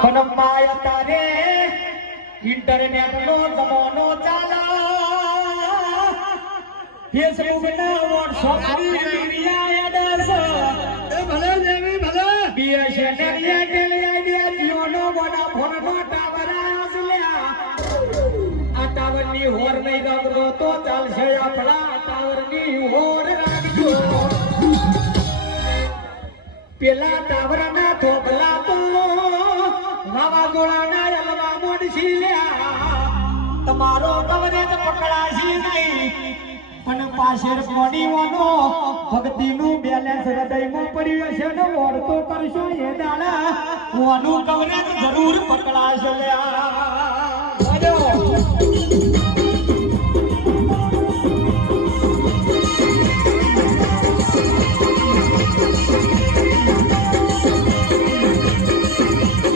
પણ માય તારે ઇન્ટરનેટ નો જમાનો ચાલે ફેસબુક ના વોટ્સઅપ દુનિયા એડસ એ ભલે જેવી ભલે બીએસએનએલ એરટેલ આઈડિયા જીઓ નો વોડાફોન નો ટાવર આયો છે લ્યા આ ટાવર ની હોર નહીં રાખતો તો ચાલશે આપણા ટાવર ની હોર રાખજો પેલા ટાવર ના થોભલા તો વાવાઝોડા ના અલવા મોડશી લ્યા તમારો કવરેજ પકડાશી નહીં પણ પાછળ કોડીઓનો ભક્તિનું બેલેન્સ હૃદયમાં પડ્યું છે ને વળતો કરશો એ દાડા ઓનું કવરેજ જરૂર પકડાશે લ્યા